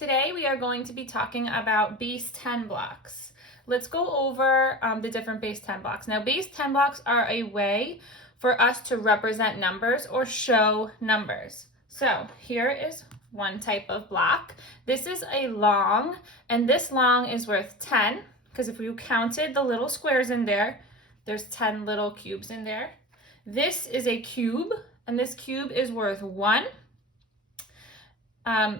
Today we are going to be talking about base 10 blocks. Let's go over the different base 10 blocks. Now, base 10 blocks are a way for us to represent numbers or show numbers. So here is one type of block. This is a long, and this long is worth 10, because if you counted the little squares in there, there's 10 little cubes in there. This is a cube, and this cube is worth 1.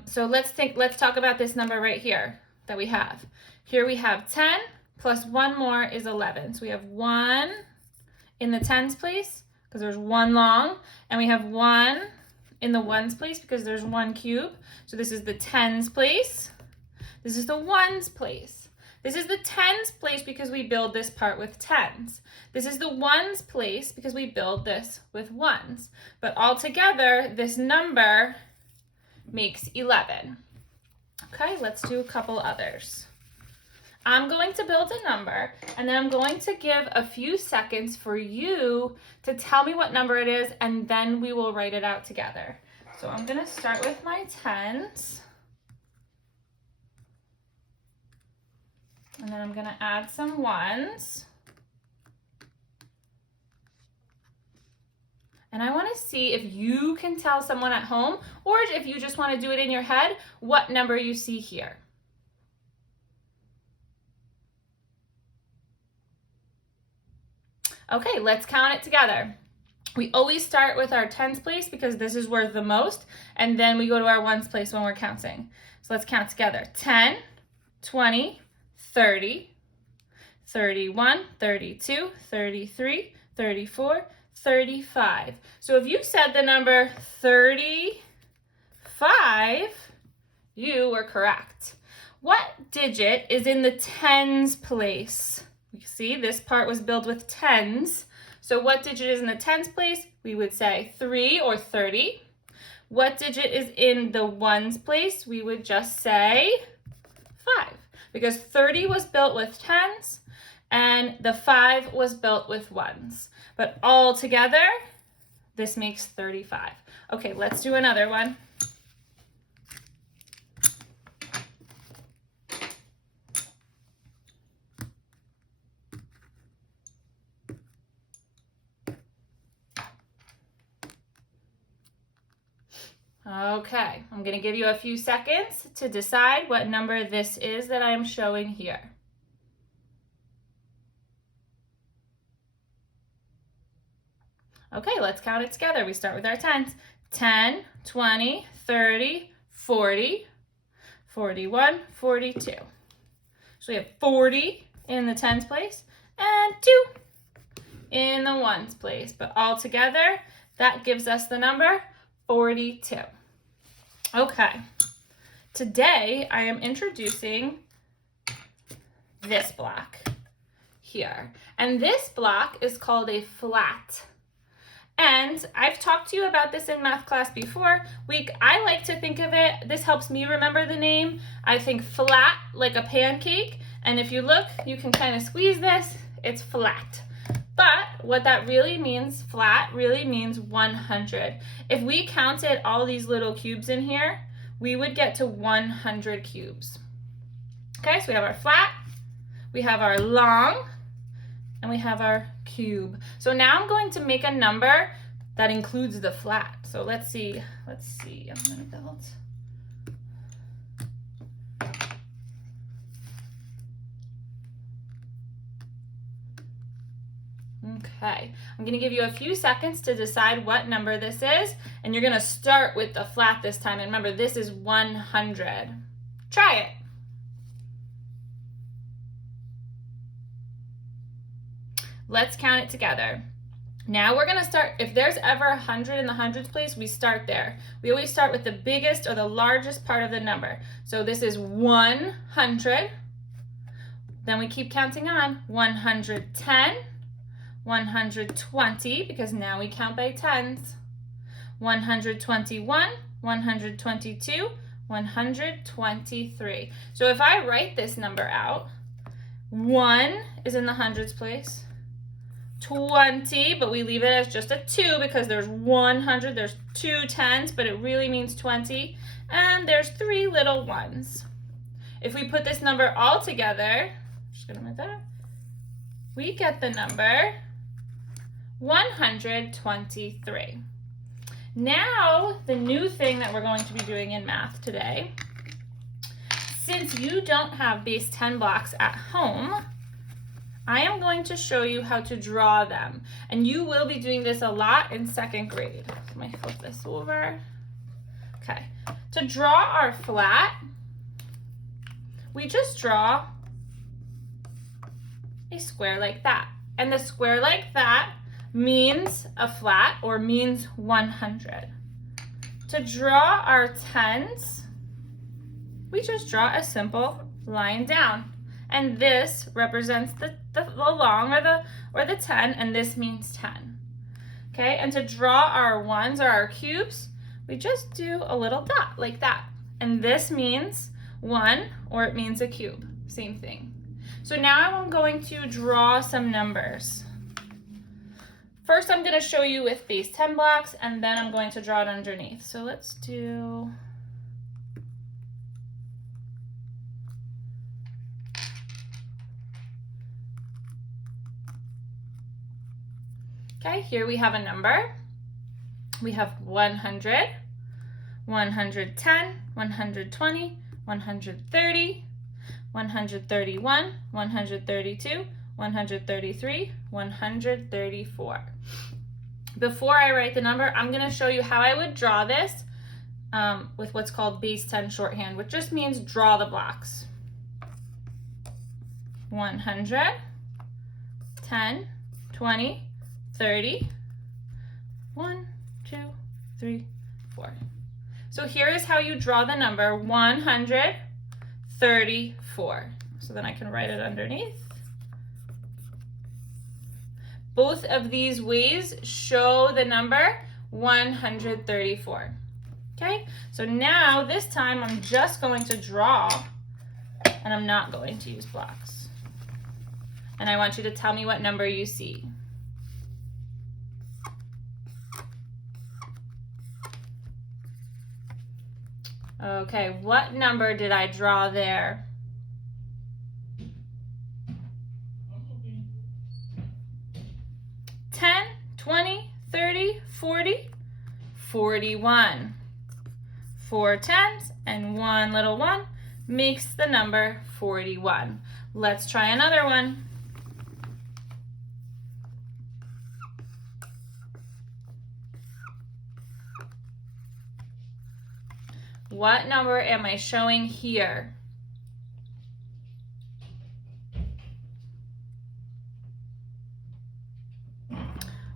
So let's talk about this number right here that we have. Here we have 10 plus one more is 11. So we have 1 in the tens place because there's one long, and we have 1 in the ones place because there's one cube. So this is the tens place. This is the ones place. This is the tens place because we build this part with tens. This is the ones place because we build this with ones. But all together, this number makes 11. Okay, let's do a couple others. I'm going to build a number, and then I'm going to give a few seconds for you to tell me what number it is, and then we will write it out together. So I'm going to start with my tens. And then I'm going to add some ones. And I want to see if you can tell someone at home, or if you just want to do it in your head, what number you see here. Okay, let's count it together. We always start with our tens place because this is worth the most, and then we go to our ones place when we're counting. So let's count together. 10, 20, 30, 31, 32, 33, 34, 35. So if you said the number 35, you were correct. What digit is in the tens place? You see, this part was built with tens. So what digit is in the tens place? We would say 3 or 30. What digit is in the ones place? We would just say 5, because 30 was built with tens and the 5 was built with ones. But all together, this makes 35. Okay, let's do another one. Okay, I'm going to give you a few seconds to decide what number this is that I'm showing here. Okay, let's count it together. We start with our tens. 10, 20, 30, 40, 41, 42. So we have 40 in the tens place and 2 in the ones place. But all together, that gives us the number 42. Okay, today I am introducing this block here. And this block is called a flat. And I've talked to you about this in math class before. I like to think of it, this helps me remember the name. I think flat like a pancake. And if you look, you can kind of squeeze this, it's flat. But what that really means, flat, really means 100. If we counted all these little cubes in here, we would get to 100 cubes. Okay, so we have our flat, we have our long, and we have our cube. So now I'm going to make a number that includes the flat. So let's see, I'm gonna build. Okay, I'm gonna give you a few seconds to decide what number this is, and you're gonna start with the flat this time. And remember, this is 100. Try it. Let's count it together. Now we're gonna start, if there's ever 100 in the hundreds place, we start there. We always start with the biggest or the largest part of the number. So this is 100. Then we keep counting on. 110, 120, because now we count by tens. 121, 122, 123. So if I write this number out, 1 is in the hundreds place. 20, but we leave it as just a 2 because there's 100, there's 2 tens, but it really means 20. and there's 3 little ones. If we put this number all together, just gonna move that, we get the number 123. Now, the new thing that we're going to be doing in math today, since you don't have base 10 blocks at home, I am going to show you how to draw them. And you will be doing this a lot in 2nd grade. Let me flip this over. Okay, to draw our flat, we just draw a square like that. And the square like that means a flat or means 100. To draw our tens, we just draw a simple line down. And this represents the long or the 10, and this means 10. Okay, and to draw our ones or our cubes, we just do a little dot like that. And this means 1 or it means a cube, same thing. So now I'm going to draw some numbers. First, I'm going to show you with base 10 blocks, and then I'm going to draw it underneath. So let's do okay, here we have a number. We have 100, 110, 120, 130, 131, 132, 133, 134. Before I write the number, I'm going to show you how I would draw this with what's called base 10 shorthand, which just means draw the blocks. 100, 10, 20, 30, 1, 2, 3, 4. So here is how you draw the number 134. So then I can write it underneath. Both of these ways show the number 134. Okay, so now this time I'm just going to draw and I'm not going to use blocks. And I want you to tell me what number you see. Okay, what number did I draw there? $10, $20, $30, $40, $41. 4 tens and 1 little 1 makes the number 41. Let's try another one. What number am I showing here?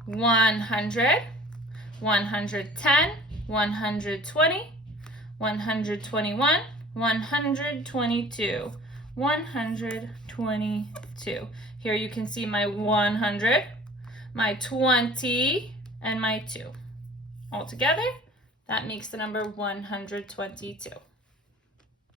$100, $110, $120, $121, $122, $122. Here you can see my 100, my 20, and my 2. All together, that makes the number 122.